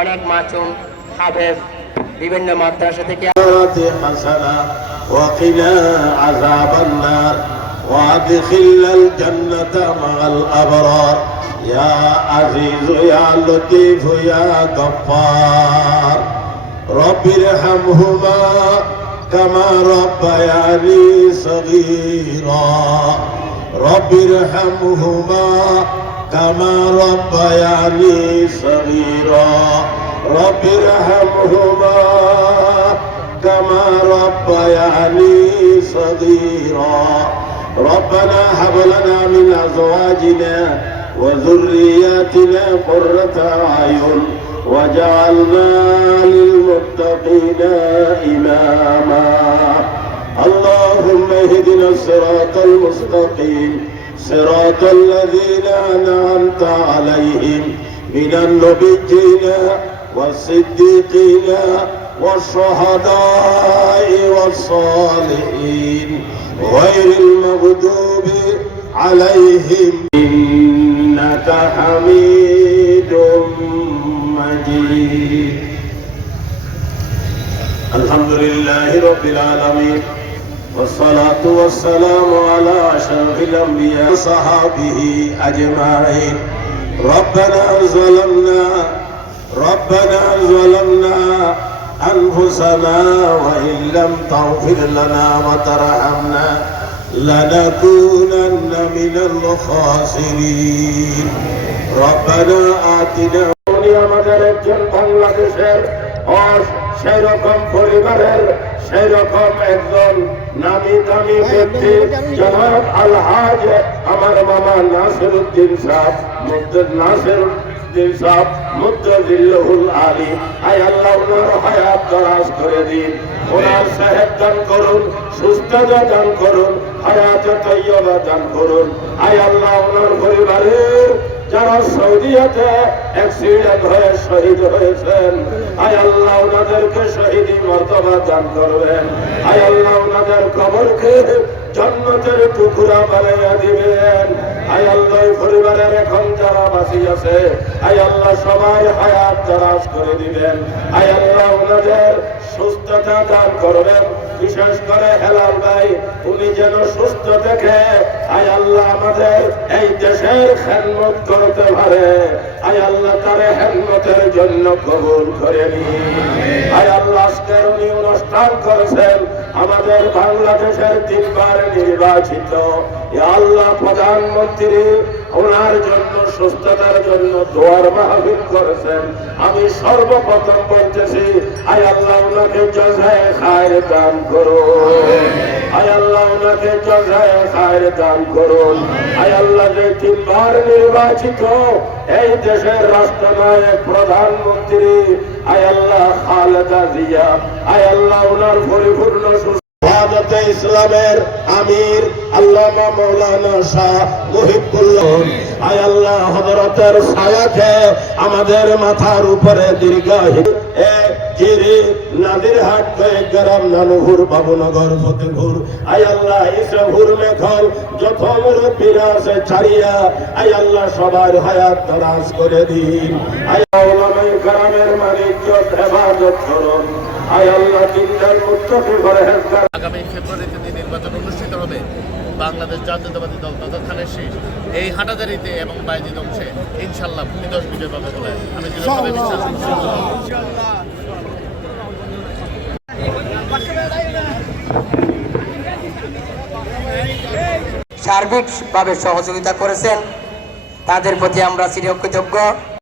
অনেক মাসুম হাফেজ বিভিন্ন মাদ্রাসা থেকে حسنة وقنا عذاب النار وادخلنا الجنة مع الأبرار يا عزيز يا لطيف يا غفار رب ارحمهما كما ربياني صغيرا رب ارحمهما كما ربياني صغيرا. رب ارحمهما. كما ربياني صغيرا. ربنا هب لنا من أزواجنا وذرياتنا قرة أعين وجعلنا للمتقين إماما. اللهم اهدنا الصراط المستقيم. صراط الذين أنعمت عليهم من النبيين والصديقين والشهداء والصالحين غير المغضوب عليهم. إنك حميد مجيد. الحمد لله رب العالمين. والصلاة والسلام على أشرف الأنبياء وصحابه أجمعين ربنا ظلمنا ربنا ظلمنا أنفسنا وإن لم تغفر لنا وترحمنا لنكونن من الخاسرين ربنا آتنا উনি আমাদের একজন বাংলাদেশের অস সেই রকম পরিবারের সেই রকম একজন নামি দামি ব্যক্তি। জনাব আলহাজ আমার মামা নাসির উদ্দিন সাহ নাসির উদ্দিন সাহ আলী। আল্লাহ, ওনার হায়াত দরাজ করে দিন। ওনার সাহেব দান করুন, সুস্থতা দান করুন, হায়াত তৈয়বা দান করুন। আয় আল্লাহ, ওনার পরিবারের যারা সৌদিয়াতে অ্যাক্সিডেন্ট হয়ে শহীদ হয়েছেন, আয় আল্লাহ ওনাদেরকে শহীদি মর্তবা দান করবেন। আয় আল্লাহ ওনাদের কবরকে জন্মতের টুকরা বানাইয়া দিবেন। আয় আল্লাহ পরিবারের এখন যারা বাসি আছে, আয় আল্লাহ সবাই হায়াত দারাজ করে দিবেন। আয় আল্লাহ ওনাদের সুস্থতা দান করবেন। বিশেষ করে হেলাল ভাই, উনি যেন সুস্থ থেকে আল্লাহ আমাদের এই দেশের খেদমত করতে পারে। আয় আল্লাহ তারে হেদমতের জন্য কবুল করে নি। আয় আল্লাহ আজকের উনি অনুষ্ঠান করেছেন। আমাদের বাংলাদেশের তিনবার নির্বাচিত। আল্লাহ প্রধানমন্ত্রী, ওনার জন্য, সুস্থতার জন্য দোয়ার মাহফিল করেছেন। আমি সর্বপ্রথম বলতেছি, আয় আল্লাহ ওনাকে জজায় খায় দান করুন। নির্বাচিত, এই দেশের রাষ্ট্রনায়ক, প্রধানমন্ত্রী খালেদা জিয়া। পরিপূর্ণ ইসলামের আমির, আল্লামা মৌলানা শাহ মুহিবুল্লাহ। আয় আল্লাহ, হযরতের ছায়াকে আমাদের মাথার উপরে দীর্ঘায়িত এক জিরি নাদিরহাট কয়েক গ্রাম নানুহুর বাবুনগর ফতেপুর আয় আল্লাহ ইসরাহুর মেখল যত মুরব্বীরা আছে ছাড়িয়া আয় আল্লাহ সবার হায়াত দরাজ করে দিন। আয় ওলামাই গ্রামের মালিক হেফাজত করুন। আয় আল্লাহ দিনদার মুত্তাকি পরহেজগার আগামী ফেব্রুয়ারিতে যে নির্বাচন অনুষ্ঠিত হবে বাংলাদেশ জাতীয়তাবাদী দল তথা শীষ। এই হাটাজারিতে এবং বাইজিদ অংশে ইনশাল্লাহ ভূমিদশ বিজয় পাবে বলে আমি দৃঢ়ভাবে বিশ্বাস সার্বিকভাবে সহযোগিতা করেছেন। তাদের প্রতি আমরা চিরকৃতজ্ঞ।